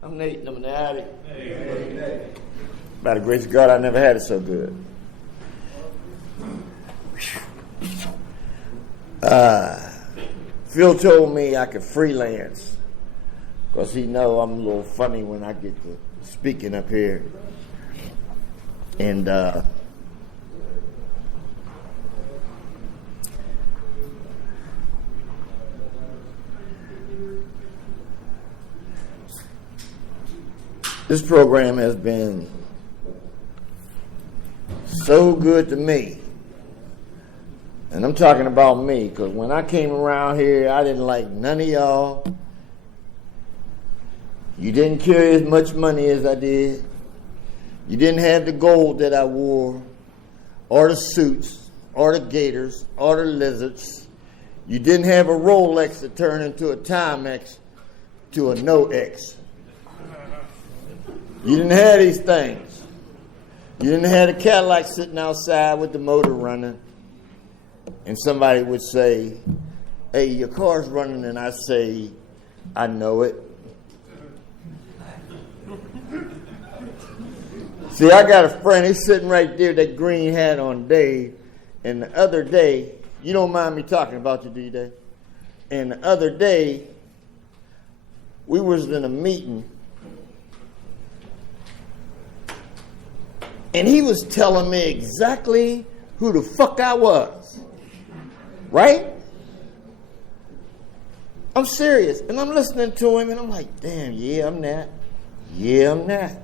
I'm Nate, and I'm in the attic. By the grace of God, I never had it so good. Phil told me I could freelance because he know I'm a little funny when I get to speaking up here. And this program has been so good to me. And I'm talking about me, because when I came around here, I didn't like none of y'all. You didn't carry as much money as I did. You didn't have the gold that I wore, or the suits, or the gators, or the lizards. You didn't have a Rolex that turned into a Timex to a No-X. You didn't have these things. You didn't have a Cadillac sitting outside with the motor running. And somebody would say, hey, your car's running, and I say, I know it. See, I got a friend, he's sitting right there, that green hat on Dave, and the other day, you don't mind me talking about you, do you, Dave? And the other day, we was in a meeting, and he was telling me exactly who the fuck I was. Right? I'm serious. And I'm listening to him, and I'm like, damn, yeah, I'm that. Yeah, I'm that.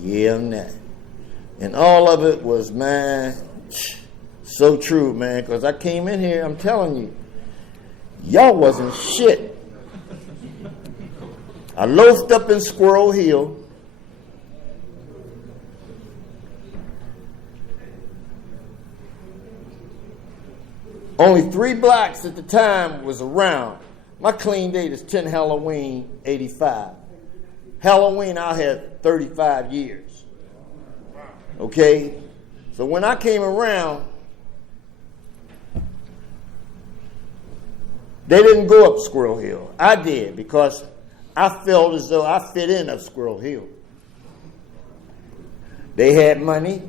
Yeah, I'm that. And all of it was, man, so true, man, because I came in here, I'm telling you, y'all wasn't shit. I loafed up in Squirrel Hill. Only 3 blocks at the time was around. My clean date is 10 Halloween, 85. Halloween, I had 35 years. Okay? So when I came around, they didn't go up Squirrel Hill. I did, because I felt as though I fit in up Squirrel Hill. They had money.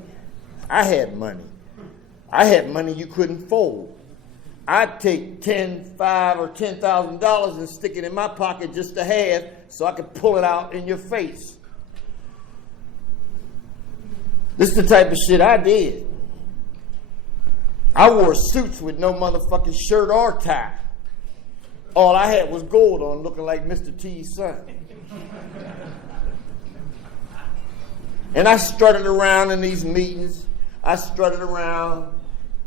I had money. I had money you couldn't fold. I'd take $5,000 or $10,000 and stick it in my pocket just to have, so I could pull it out in your face. This is the type of shit I did. I wore suits with no motherfucking shirt or tie. All I had was gold on, looking like Mr. T's son. And I strutted around in these meetings. I strutted around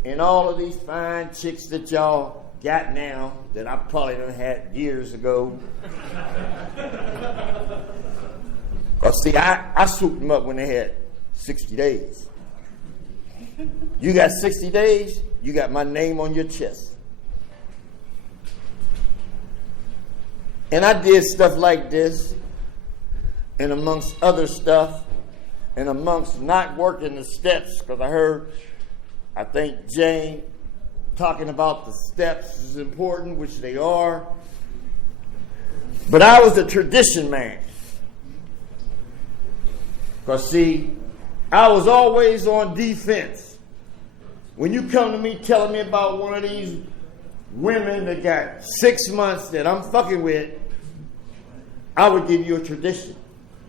in all of these fine chicks that y'all got now that I probably done had years ago. Because, see, I swooped them up when they had 60 days. You got 60 days, you got my name on your chest. And I did stuff like this, and amongst other stuff, and amongst not working the steps, because I think Jane talking about the steps is important, which they are. But I was a tradition man. Because, see, I was always on defense. When you come to me telling me about one of these women that got 6 months that I'm fucking with, I would give you a tradition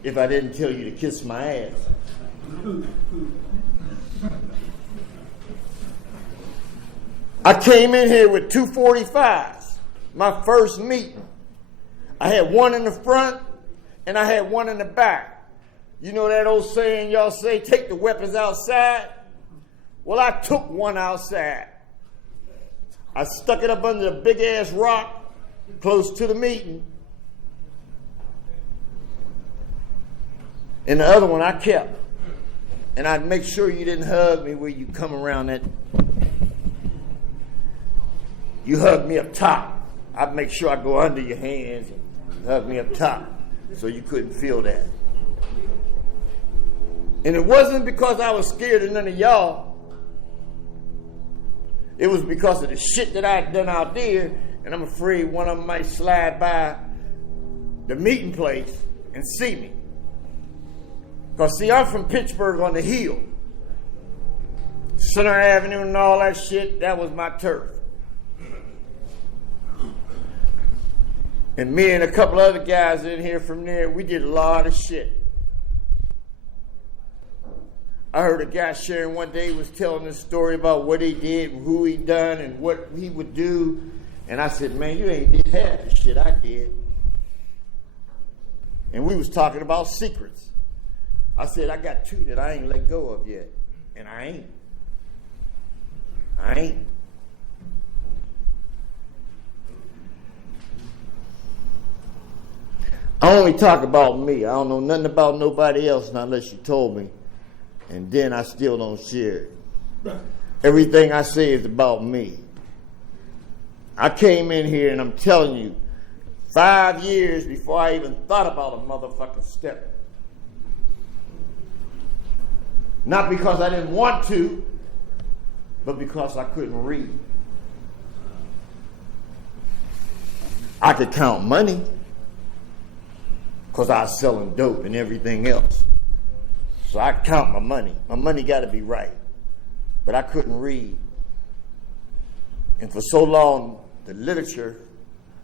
if I didn't tell you to kiss my ass. I came in here with 245s, my first meeting. I had one in the front and I had one in the back. You know that old saying y'all say, take the weapons outside? Well, I took one outside. I stuck it up under a big ass rock close to the meeting. And the other one I kept. And I'd make sure you didn't hug me where you come around that. You hug me up top. I'd make sure I go under your hands and hug me up top so you couldn't feel that. And it wasn't because I was scared of none of y'all. It was because of the shit that I had done out there, and I'm afraid one of them might slide by the meeting place and see me. Because, see, I'm from Pittsburgh on the hill. Center Avenue and all that shit, that was my turf. And me and a couple other guys in here from there, we did a lot of shit. I heard a guy sharing one day, he was telling this story about what he did, who he done, and what he would do. And I said, man, you ain't did half the shit I did. And we was talking about secrets. I said, I got two that I ain't let go of yet. And I ain't. I only talk about me. I don't know nothing about nobody else unless you told me. And then I still don't share it. Everything I say is about me. I came in here and I'm telling you, 5 years before I even thought about a motherfucking step. Not because I didn't want to, but because I couldn't read. I could count money because I was selling dope and everything else. So I count my money. My money got to be right. But I couldn't read. And for so long, the literature,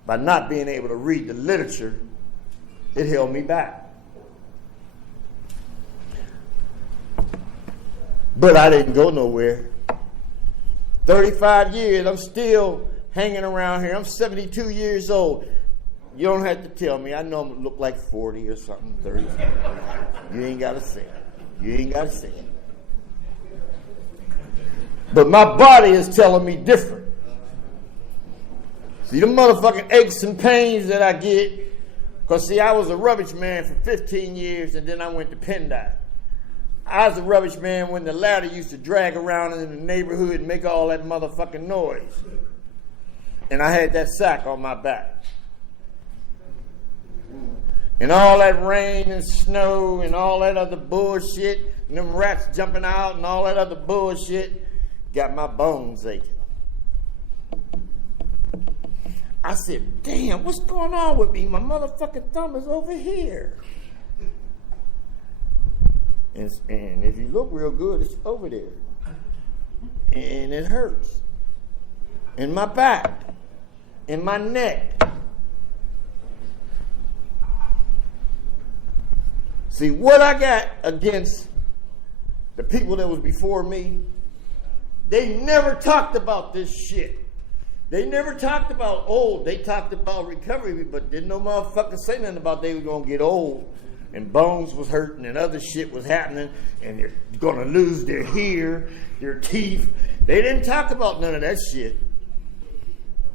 by not being able to read the literature, it held me back. But I didn't go nowhere. 35 years, I'm still hanging around here. I'm 72 years old. You don't have to tell me. I know I look like 40 or something, 30. You ain't got to say it. You ain't got to say it. But my body is telling me different. See, the motherfucking aches and pains that I get, because, see, I was a rubbish man for 15 years, and then I went to PennDOT. I was a rubbish man when the ladder used to drag around in the neighborhood and make all that motherfucking noise. And I had that sack on my back. And all that rain and snow and all that other bullshit, and them rats jumping out and all that other bullshit, got my bones aching. I said, damn, what's going on with me? My motherfucking thumb is over here. And if you look real good, it's over there. And it hurts. In my back. In my neck. See, what I got against the people that was before me, they never talked about this shit. They never talked about old. They talked about recovery, but didn't no motherfucker say nothing about they were going to get old. And bones was hurting and other shit was happening. And they're going to lose their hair, their teeth. They didn't talk about none of that shit.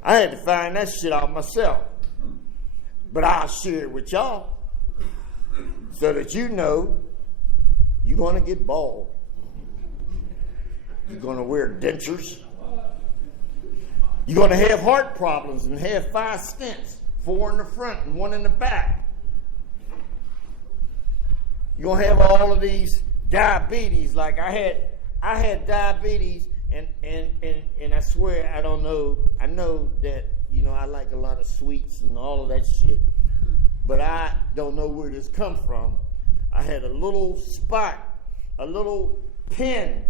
I had to find that shit out myself. But I'll share it with y'all. So that you know you're going to get bald. You're going to wear dentures. You're going to have heart problems and have 5 stents, 4 in the front and 1 in the back. You're going to have all of these diabetes. Like I had diabetes and I swear I don't know. I know that, you know, I like a lot of sweets and all of that shit. But I don't know where this come from. I had a little spot, a little pin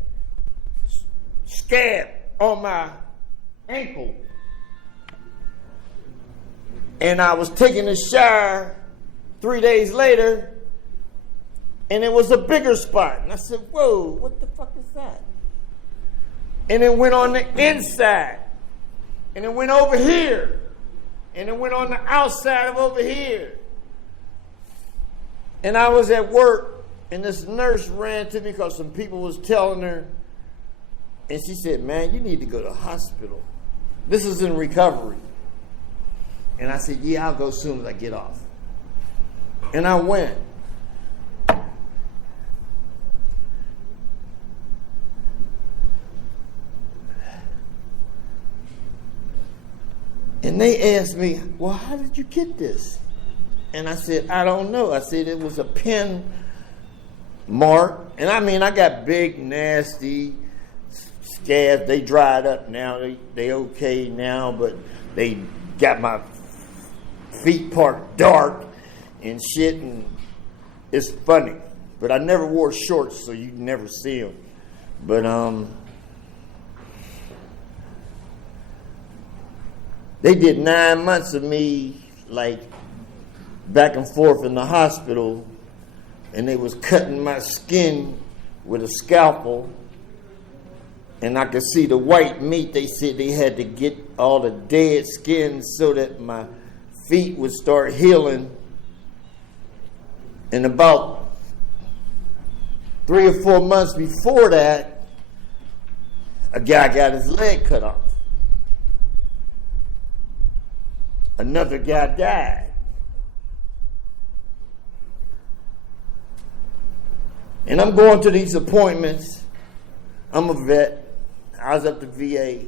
scab on my ankle. And I was taking a shower 3 days later, and it was a bigger spot. And I said, whoa, what the fuck is that? And it went on the inside. And it went over here. And it went on the outside of over here. And I was at work, and this nurse ran to me because some people was telling her, and she said, man, you need to go to the hospital. This is in recovery. And I said, yeah, I'll go as soon as I get off. And I went. And they asked me, well, how did you get this? And I said, I don't know. I said, it was a pin mark. And I mean, I got big, nasty scabs. They dried up now. They okay now, but they got my feet part dark. and shit, and it's funny. But I never wore shorts, so you never see them. But they did 9 months of me, like, back and forth in the hospital, and they was cutting my skin with a scalpel, and I could see the white meat. They said they had to get all the dead skin so that my feet would start healing. And about 3 or 4 months before that, a guy got his leg cut off. Another guy died. And I'm going to these appointments. I'm a vet. I was up to VA.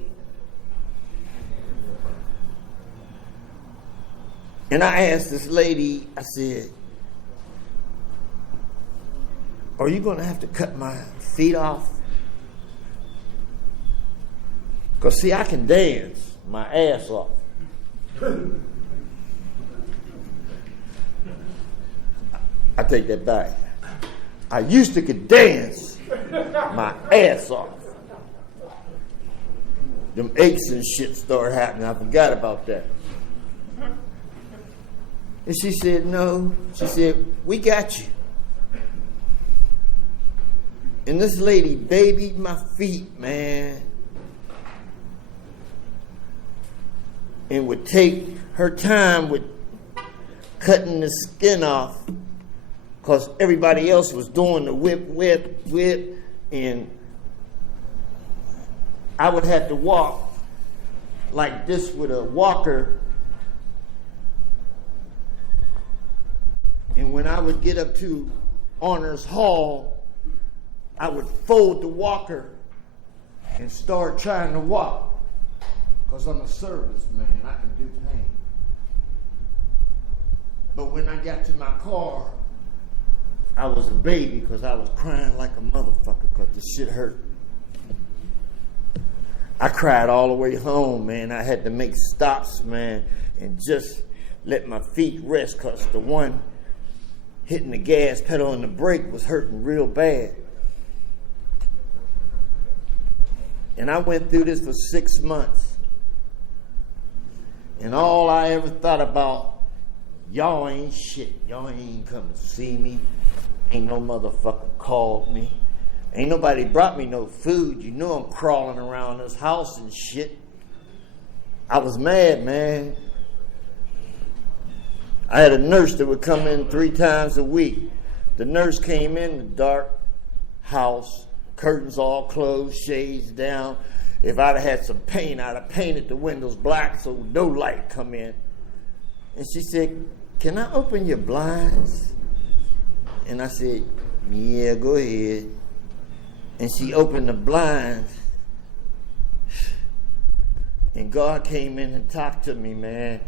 And I asked this lady, I said, are you going to have to cut my feet off? Because, see, I can dance my ass off. I take that back. I used to could dance my ass off. Them aches and shit started happening. I forgot about that. And she said, no. She said, we got you. And this lady babied my feet, man. And would take her time with cutting the skin off, because everybody else was doing the whip, and I would have to walk like this with a walker. And when I would get up to Honors Hall, I would fold the walker and start trying to walk, because I'm a serviceman. I can do pain. But when I got to my car, I was a baby, because I was crying like a motherfucker because the shit hurt. I cried all the way home, man. I had to make stops, man, and just let my feet rest, because the one hitting the gas pedal and the brake was hurting real bad. And I went through this for 6 months. And all I ever thought about, y'all ain't shit. Y'all ain't come to see me. Ain't no motherfucker called me. Ain't nobody brought me no food. You know I'm crawling around this house and shit. I was mad, man. I had a nurse that would come in 3 times a week. The nurse came in the dark house, curtains all closed, shades down. If I'd have had some paint, I'd have painted the windows black so no light come in. And she said, can I open your blinds? And I said, yeah, go ahead. And she opened the blinds. And God came in and talked to me, man,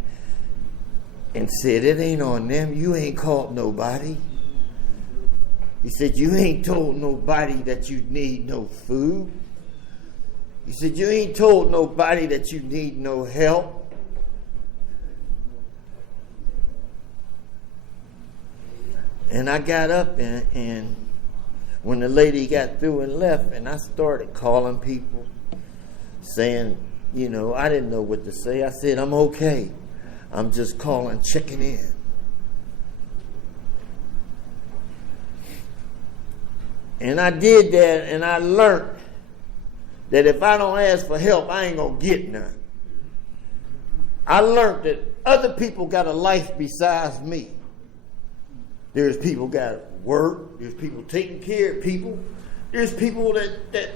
and said, it ain't on them. You ain't called nobody. He said, you ain't told nobody that you need no food. He said, you ain't told nobody that you need no help. And I got up, and when the lady got through and left, and I started calling people, saying, you know, I didn't know what to say. I said, I'm okay. I'm just calling, checking in. And I did that, and I learned that if I don't ask for help, I ain't going to get none. I learned that other people got a life besides me. There's people got work. There's people taking care of people. There's people that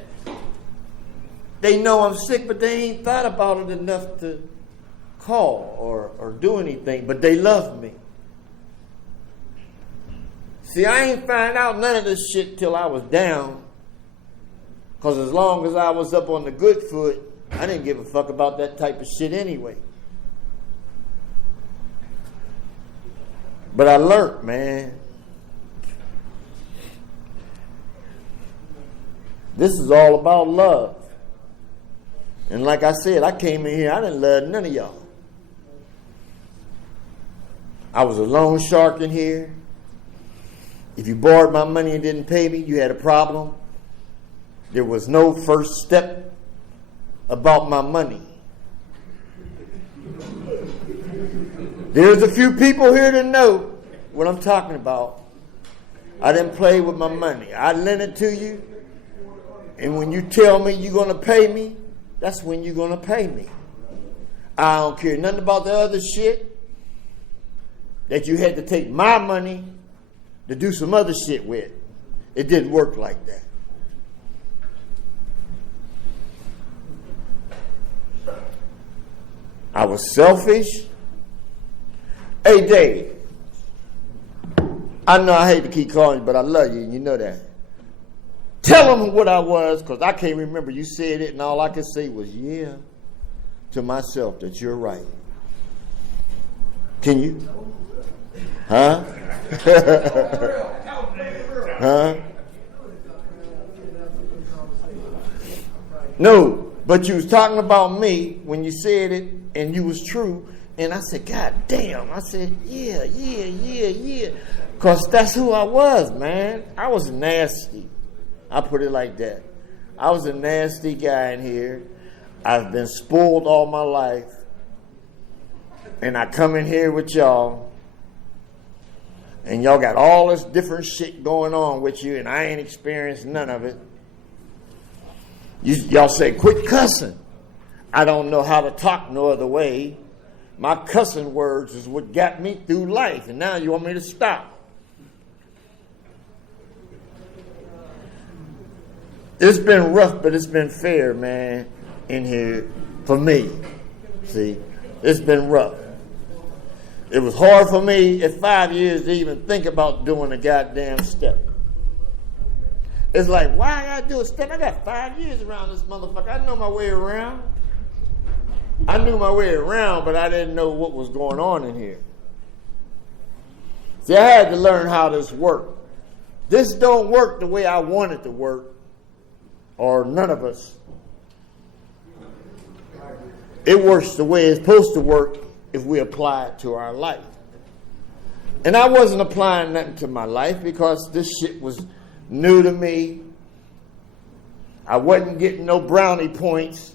they know I'm sick, but they ain't thought about it enough to call or do anything, but they love me. See, I ain't find out none of this shit till I was down, because as long as I was up on the good foot, I didn't give a fuck about that type of shit anyway. But I learned, man. This is all about love. And like I said, I came in here, I didn't love none of y'all. I was a loan shark in here. If you borrowed my money and didn't pay me, you had a problem. There was no first step about my money. There's a few people here that know what I'm talking about. I didn't play with my money. I lent it to you, and when you tell me you're going to pay me, that's when you're going to pay me. I don't care nothing about the other shit that you had to take my money to do some other shit with. It didn't work like that. I was selfish. Hey, Dave, I know I hate to keep calling you, but I love you, and you know that. Tell them what I was, because I can't remember. You said it, and all I could say was, yeah, to myself, that you're right. Can you? Huh? Huh? No, but you was talking about me when you said it, and you was true. And I said, God damn. I said, yeah. Because that's who I was, man. I was nasty. I put it like that. I was a nasty guy in here. I've been spoiled all my life. And I come in here with y'all. And y'all got all this different shit going on with you. And I ain't experienced none of it. Y'all say, quit cussing. I don't know how to talk no other way. My cussing words is what got me through life, and now you want me to stop. It's been rough, but it's been fair, man, in here for me. See, it's been rough. It was hard for me at 5 years to even think about doing a goddamn step. It's like, why I gotta do a step? I got 5 years around this motherfucker. I know my way around. I knew my way around, but I didn't know what was going on in here. See, I had to learn how this worked. This don't work the way I want it to work, or none of us. It works the way it's supposed to work if we apply it to our life. And I wasn't applying nothing to my life because this shit was new to me. I wasn't getting no brownie points.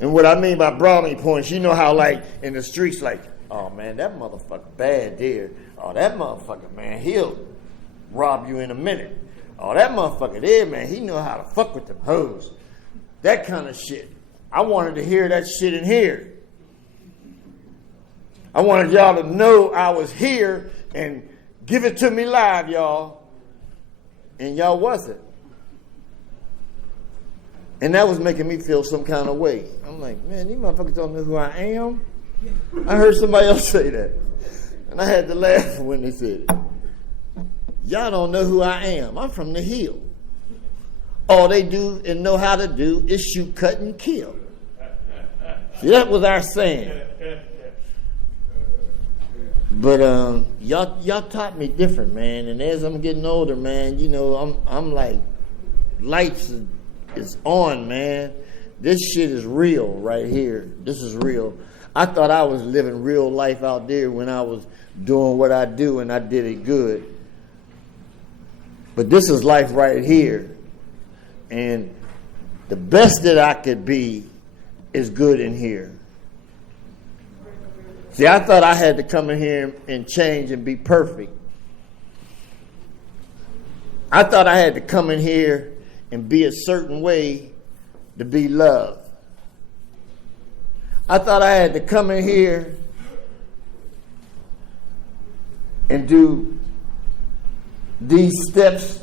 And what I mean by brownie points, you know how like in the streets, like, oh man, that motherfucker bad there. Oh, that motherfucker, man, he'll rob you in a minute. Oh, that motherfucker there, man, he know how to fuck with them hoes. That kind of shit. I wanted to hear that shit in here. I wanted y'all to know I was here and give it to me live, y'all. And y'all wasn't. And that was making me feel some kind of way. I'm like, man, these motherfuckers don't know who I am. I heard somebody else say that. And I had to laugh when they said it. Y'all don't know who I am. I'm from the hill. All they do and know how to do is shoot, cut, and kill. See, that was our saying. But y'all taught me different, man. And as I'm getting older, man, you know, I'm like, lights is on, man. This shit is real right here. This is real. I thought I was living real life out there when I was doing what I do, and I did it good. But this is life right here. And the best that I could be is good in here. See, I thought I had to come in here and change and be perfect. I thought I had to come in here and be a certain way to be loved. I thought I had to come in here and do these steps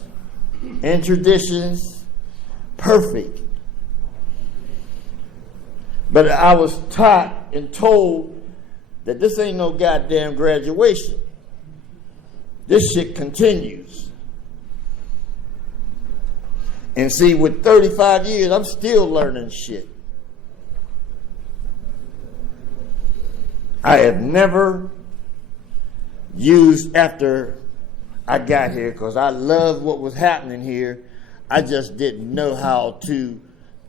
and traditions perfect. But I was taught and told that this ain't no goddamn graduation. This shit continues. And see, with 35 years, I'm still learning shit. I have never used after I got here, because I loved what was happening here. I just didn't know how to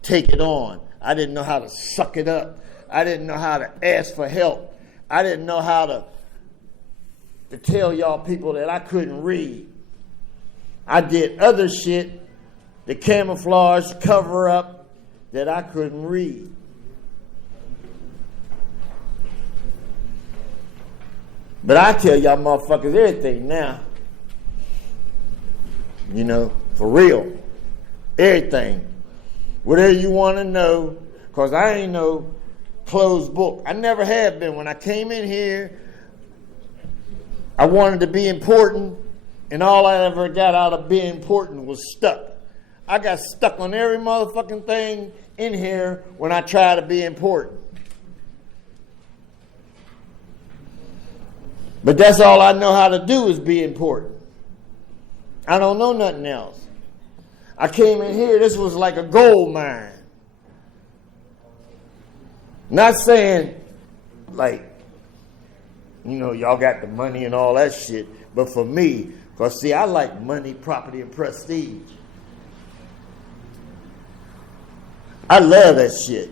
take it on. I didn't know how to suck it up. I didn't know how to ask for help. I didn't know how to to tell y'all people that I couldn't read. I did other shit to camouflage, cover up that I couldn't read. But I tell y'all motherfuckers everything now. You know, for real. Everything. Whatever you want to know, because I ain't no closed book. I never have been. When I came in here, I wanted to be important, and all I ever got out of being important was stuck. I got stuck on every motherfucking thing in here when I tried to be important. But that's all I know how to do is be important. I don't know nothing else. I came in here, this was like a gold mine. Not saying, like, you know, y'all got the money and all that shit, but for me, because see, I like money, property, and prestige. I love that shit.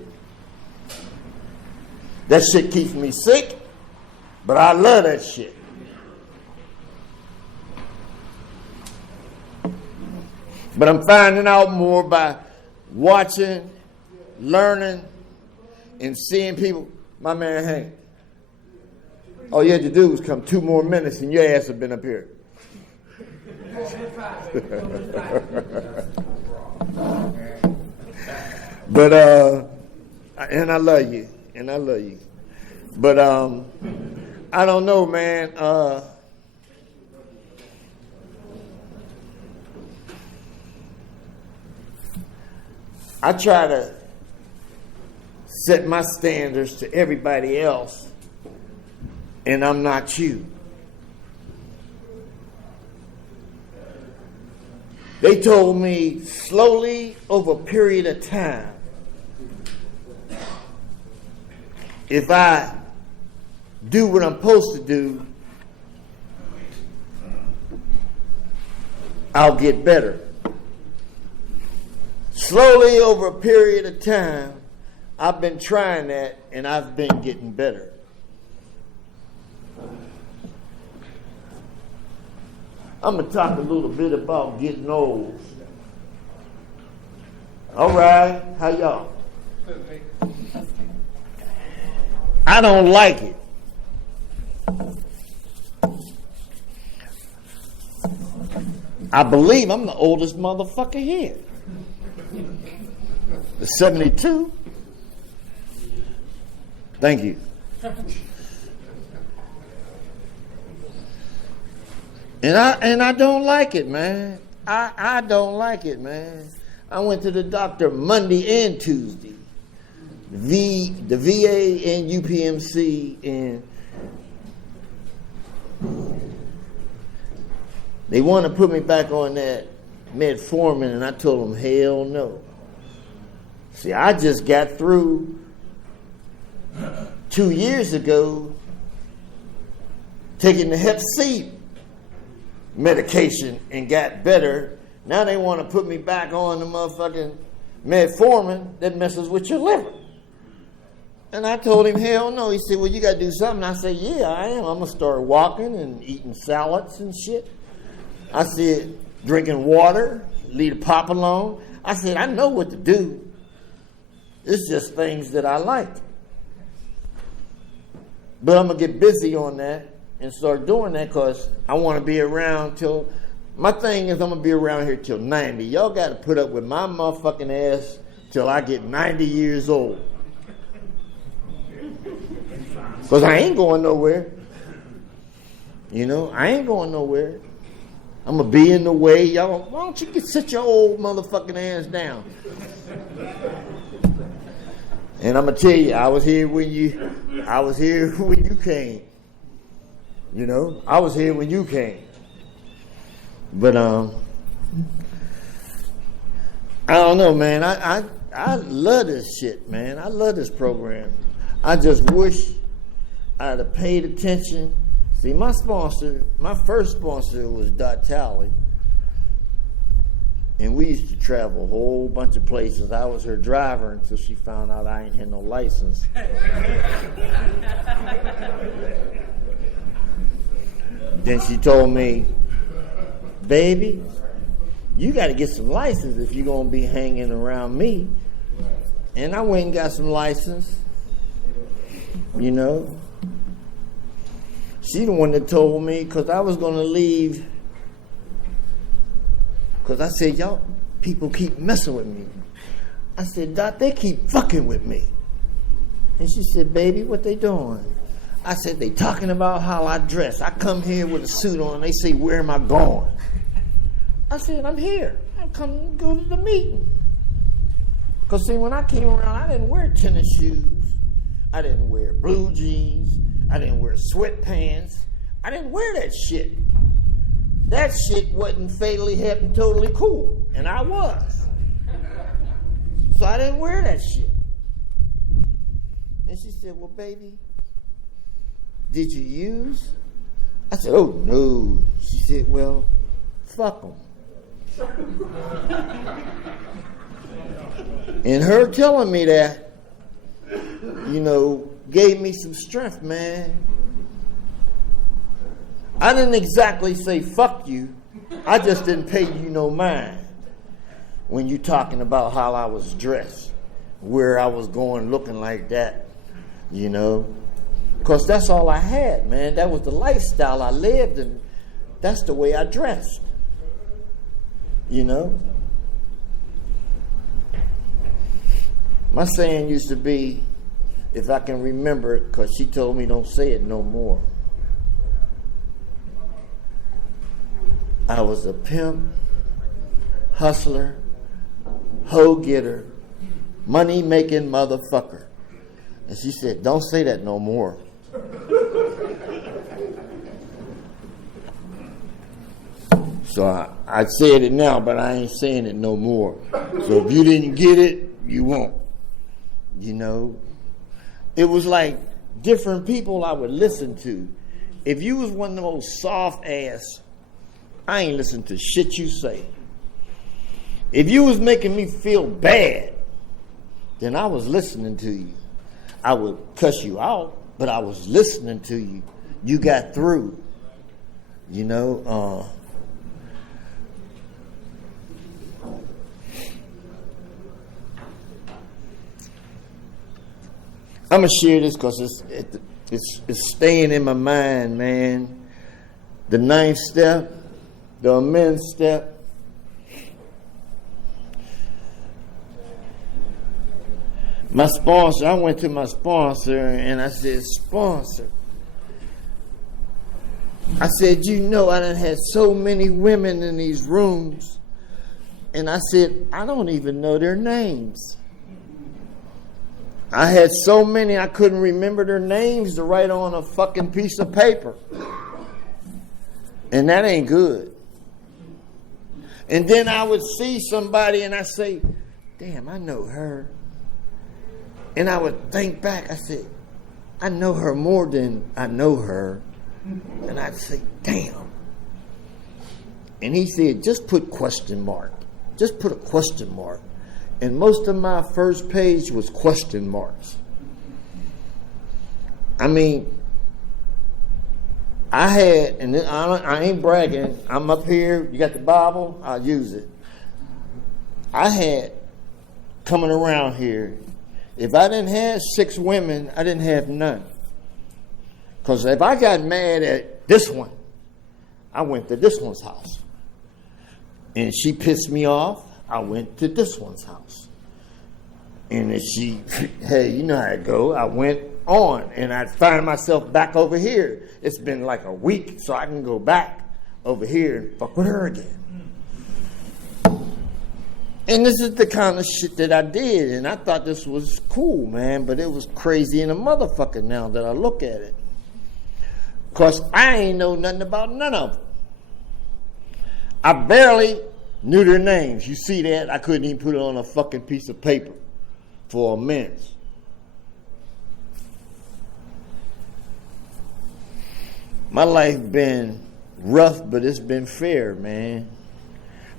That shit keeps me sick, but I love that shit. But I'm finding out more by watching, learning, and seeing people. My man Hank, all you had to do was come 2 more minutes and your ass have been up here. But, and I love you, But, I don't know, man. I try to set my standards to everybody else, and I'm not you. They told me slowly over a period of time, if I do what I'm supposed to do, I'll get better. Slowly over a period of time, I've been trying that and I've been getting better. I'm going to talk a little bit about getting old. All right, how y'all? I don't like it. I believe I'm the oldest motherfucker here. The 72. Thank you. And I don't like it, man. I don't like it, man. I went to the doctor Monday and Tuesday. The VA and UPMC, and they want to put me back on that metformin, and I told them, hell no. See, I just got through 2 years ago taking the Hep C medication and got better. Now they want to put me back on the motherfucking metformin that messes with your liver. And I told him, hell no. He said, well, you got to do something. I said, yeah, I am. I'm going to start walking and eating salads and shit. I said, drinking water, leave the pop alone. I said, I know what to do. It's just things that I like. But I'm going to get busy on that and start doing that because I want to be around till, my thing is I'm going to be around here till 90. Y'all got to put up with my motherfucking ass till I get 90 years old. Because I ain't going nowhere. You know, I ain't going nowhere. I'm going to be in the way. Y'all, why don't you sit your old motherfucking ass down? And I'm going to tell you, I was here when you came. You know, I was here when you came. But, I don't know, man. I love this shit, man. I love this program. I just wish I'd have paid attention. See, my first sponsor was Dot Talley. And we used to travel a whole bunch of places. I was her driver until she found out I ain't had no license. Then she told me, baby, you got to get some license if you're going to be hanging around me. And I went and got some license, you know. She the one that told me, because I was going to leave, because I said, y'all people keep messing with me. I said, Doc, they keep fucking with me. And she said, baby, what they doing? I said, they talking about how I dress. I come here with a suit on, and they say, where am I going? I said, I'm here. I'm coming to go to the meeting. Because, see, when I came around, I didn't wear tennis shoes. I didn't wear blue jeans. I didn't wear sweatpants. I didn't wear that shit. That shit wasn't fatally hip and totally cool. And I was. So I didn't wear that shit. And she said, well, baby, did you use? I said, oh, no. She said, well, fuck them. And her telling me that, you know, gave me some strength, man. I didn't exactly say fuck you. I just didn't pay you no mind when you talking about how I was dressed, where I was going looking like that, you know. Because that's all I had, man. That was the lifestyle I lived, and that's the way I dressed, you know. My saying used to be, if I can remember it, because she told me don't say it no more. I was a pimp, hustler, hoe-getter, money-making motherfucker. And she said, don't say that no more. So I said it now, but I ain't saying it no more. So if you didn't get it, you won't. You know, it was like different people I would listen to. If you was one of the most soft ass, I ain't listen to shit you say. If you was making me feel bad, then I was listening to you. I would cuss you out, but I was listening to you. You got through. You know, I'm going to share this because it's staying in my mind, man. The 9th step, the amend step. My sponsor, I went to my sponsor and I said, sponsor. I said, you know, I done had so many women in these rooms. And I said, I don't even know their names. I had so many I couldn't remember their names to write on a fucking piece of paper. And that ain't good. And then I would see somebody and I say, damn, I know her. And I would think back, I said, I know her more than I know her. And I'd say, damn. And he said, just put question mark. Just put a question mark. And most of my first page was question marks. I mean, I had, and I ain't bragging, I'm up here, you got the Bible, I'll use it. I had, coming around here, if I didn't have 6 women, I didn't have none. Because if I got mad at this one, I went to this one's house. And she pissed me off, I went to this one's house. And if she, hey, you know how it go, I went on and I'd find myself back over here. It's been like a week, so I can go back over here and fuck with her again. And this is the kind of shit that I did, and I thought this was cool, man, but it was crazy in a motherfucker now that I look at it. Because I ain't know nothing about none of them. I barely knew their names. You see that? I couldn't even put it on a fucking piece of paper for a minute. My life been rough, but it's been fair, man.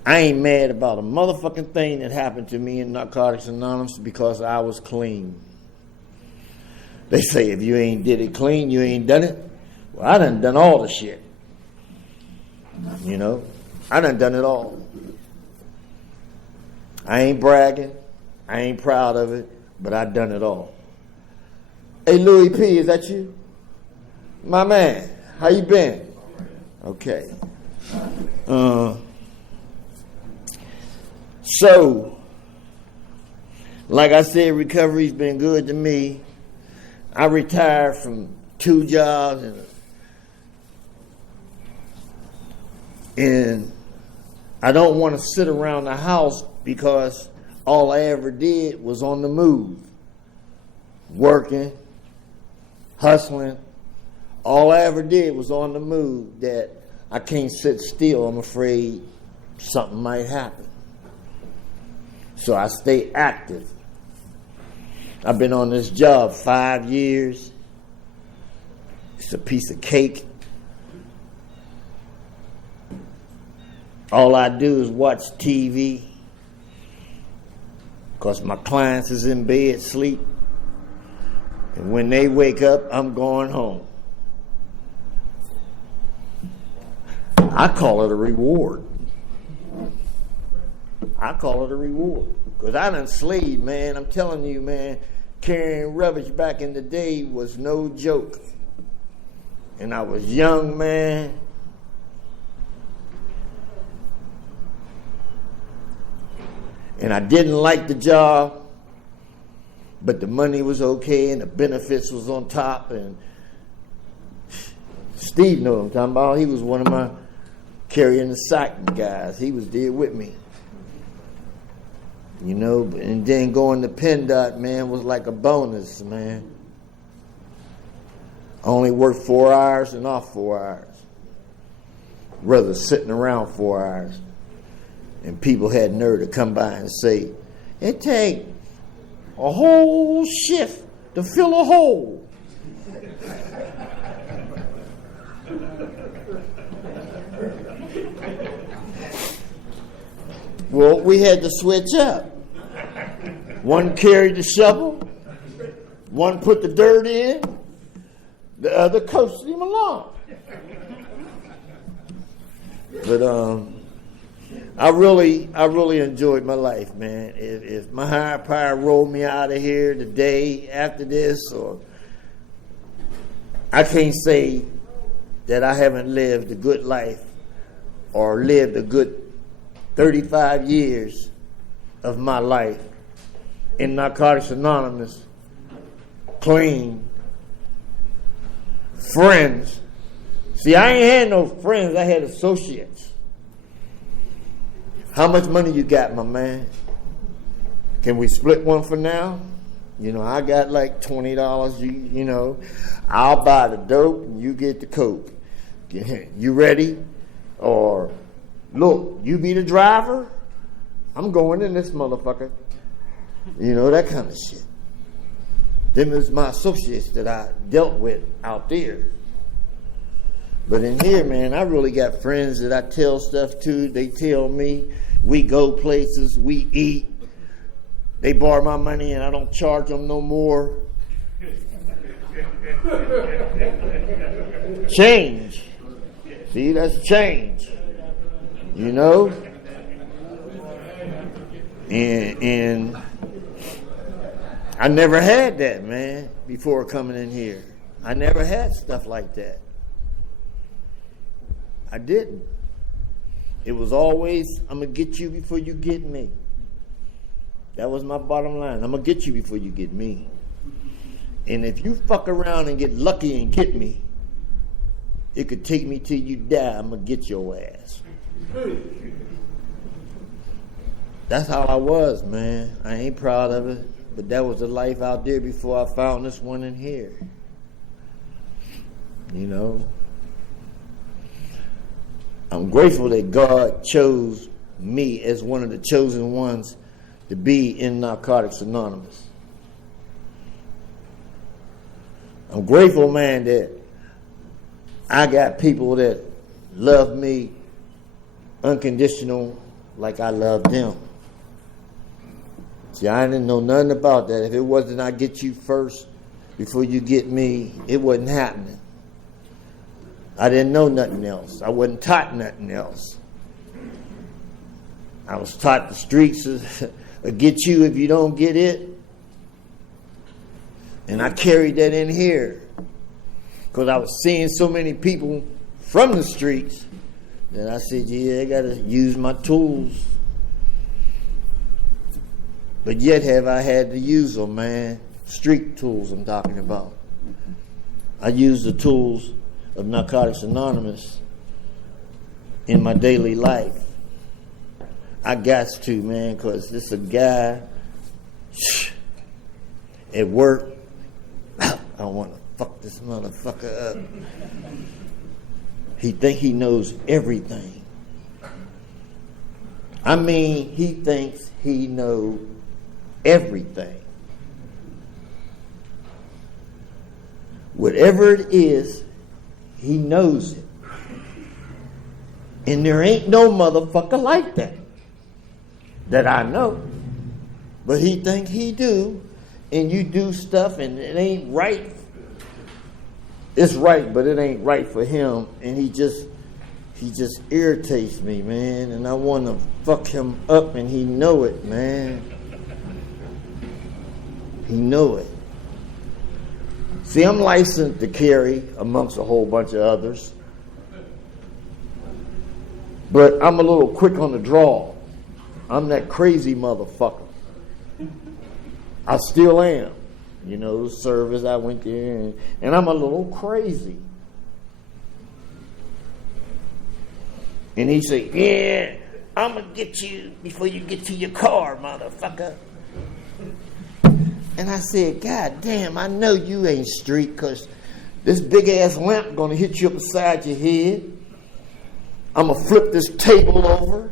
I ain't mad about a motherfucking thing that happened to me in Narcotics Anonymous because I was clean. They say if you ain't did it clean, you ain't done it. Well, I done all the shit. You know, I done it all. I ain't bragging. I ain't proud of it, but I done it all. Hey, Louis P., is that you? My man, how you been? Okay. So, like I said, recovery's been good to me. I retired from 2 jobs and I don't want to sit around the house because all I ever did was on the move, working, hustling. All I ever did was on the move. That I can't sit still. I'm afraid something might happen. So I stay active. I've been on this job 5 years. It's a piece of cake. All I do is watch TV because my clients is in bed, sleep. And when they wake up, I'm going home. I call it a reward. I call it a reward. Because I done slaved, man. I'm telling you, man, carrying rubbish back in the day was no joke. And I was young, man. And I didn't like the job, but the money was okay and the benefits was on top. And Steve knew what I'm talking about. He was one of my carrying the sack guys. He was there with me. You know, and then going to PennDOT, man, was like a bonus, man. I only worked 4 hours and off 4 hours. Rather sitting around 4 hours. And people had nerve to come by and say, it take a whole shift to fill a hole. Well, we had to switch up. One carried the shovel, one put the dirt in, the other coasted him along. But I really enjoyed my life, man. If my higher power rolled me out of here today after this, or I can't say that I haven't lived a good life or lived a good 35 years of my life in Narcotics Anonymous, clean, friends. See, I ain't had no friends. I had associates. How much money you got, my man? Can we split one for now? You know, I got like $20. You know, I'll buy the dope and you get the coke. You ready? Or, look, you be the driver? I'm going in this motherfucker. You know, that kind of shit. Them is my associates that I dealt with out there. But in here, man, I really got friends that I tell stuff to. They tell me. We go places. We eat. They borrow my money and I don't charge them no more. Change. See, that's change. You know? And I never had that, man, before coming in here. I never had stuff like that. I didn't. It was always, I'm going to get you before you get me. That was my bottom line. I'm going to get you before you get me. And if you fuck around and get lucky and get me, it could take me till you die. I'm going to get your ass. That's how I was, man. I ain't proud of it. But that was the life out there before I found this one in here. You know? I'm grateful that God chose me as one of the chosen ones to be in Narcotics Anonymous. I'm grateful, man, that I got people that love me unconditional like I love them. See, I didn't know nothing about that. If it wasn't I get you first before you get me, it wasn't happening. I didn't know nothing else. I wasn't taught nothing else. I was taught the streets will get you if you don't get it. And I carried that in here because I was seeing so many people from the streets that I said, yeah, I got to use my tools. But yet have I had to use them, man. Street tools I'm talking about. I use the tools of Narcotics Anonymous in my daily life. I got to, man, because this a guy at work. I don't want to fuck this motherfucker up. He think he knows everything. I mean, he thinks he knows everything. Whatever it is, he knows it. And there ain't no motherfucker like that I know. But he think he do, and you do stuff and it ain't right. It's right, but it ain't right for him, and he just irritates me, man, and I want to fuck him up, and he know it, man. He know it. See, I'm licensed to carry amongst a whole bunch of others, but I'm a little quick on the draw. I'm that crazy motherfucker. I still am. You know, the service I went there, and I'm a little crazy. And he said, yeah, I'm going to get you before you get to your car, motherfucker. And I said, God damn, I know you ain't street, because this big-ass lamp going to hit you up beside your head. I'm going to flip this table over.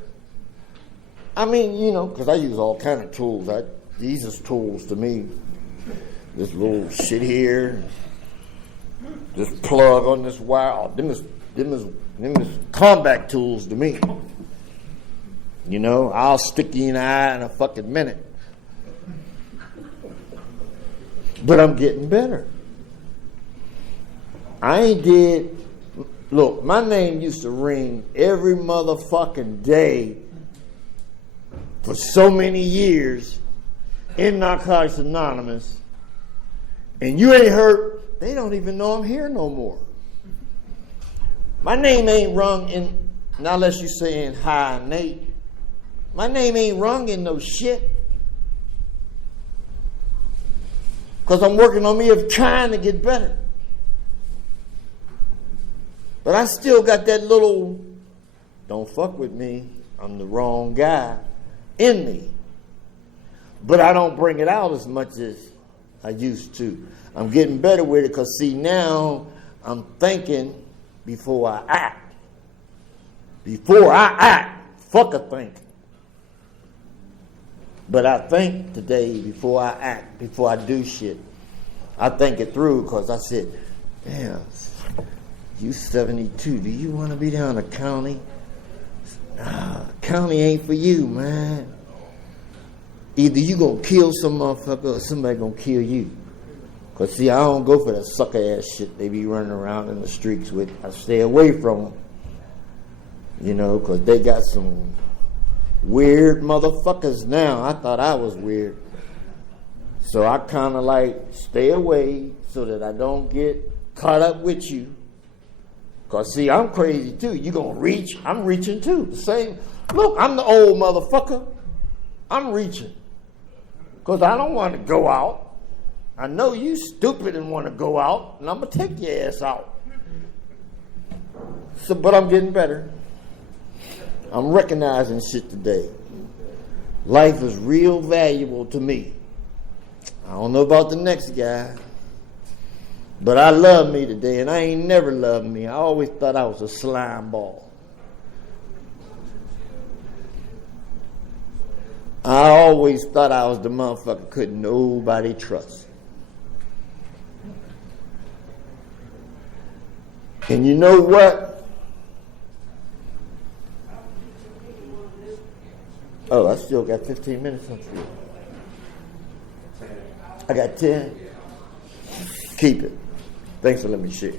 I mean, you know, because I use all kind of tools. These is tools to me. This little shit here, this plug on this wire, them is combat tools to me. You know, I'll stick you in the eye in a fucking minute. But I'm getting better. Look, my name used to ring every motherfucking day for so many years in Narcotics Anonymous. And you ain't heard, they don't even know I'm here no more. My name ain't rung in, not unless you saying hi, Nate. My name ain't rung in no shit. Because I'm working on me of trying to get better. But I still got that little, don't fuck with me, I'm the wrong guy in me. But I don't bring it out as much as I used to. I'm getting better with it because, see, now I'm thinking before I act. Before I act, fuck a think. But I think today before I act, before I do shit. I think it through because I said, damn, you 72, do you want to be down the county? Nah, county ain't for you, man. Either you gonna kill some motherfucker or somebody gonna kill you. Because, see, I don't go for that sucker-ass shit they be running around in the streets with. I stay away from them. You know, because they got some weird motherfuckers now. I thought I was weird. So I kind of like stay away so that I don't get caught up with you. Because, see, I'm crazy too. You gonna reach, I'm reaching too. The same. Look, I'm the old motherfucker. I'm reaching. Because I don't want to go out. I know you stupid and want to go out, and I'm going to take your ass out. So, but I'm getting better. I'm recognizing shit today. Life is real valuable to me. I don't know about the next guy, but I love me today, and I ain't never loved me. I always thought I was a slime ball. I always thought I was the motherfucker couldn't nobody trust. And you know what? Oh, I still got 15 minutes on you. I got 10. Keep it. Thanks for letting me share.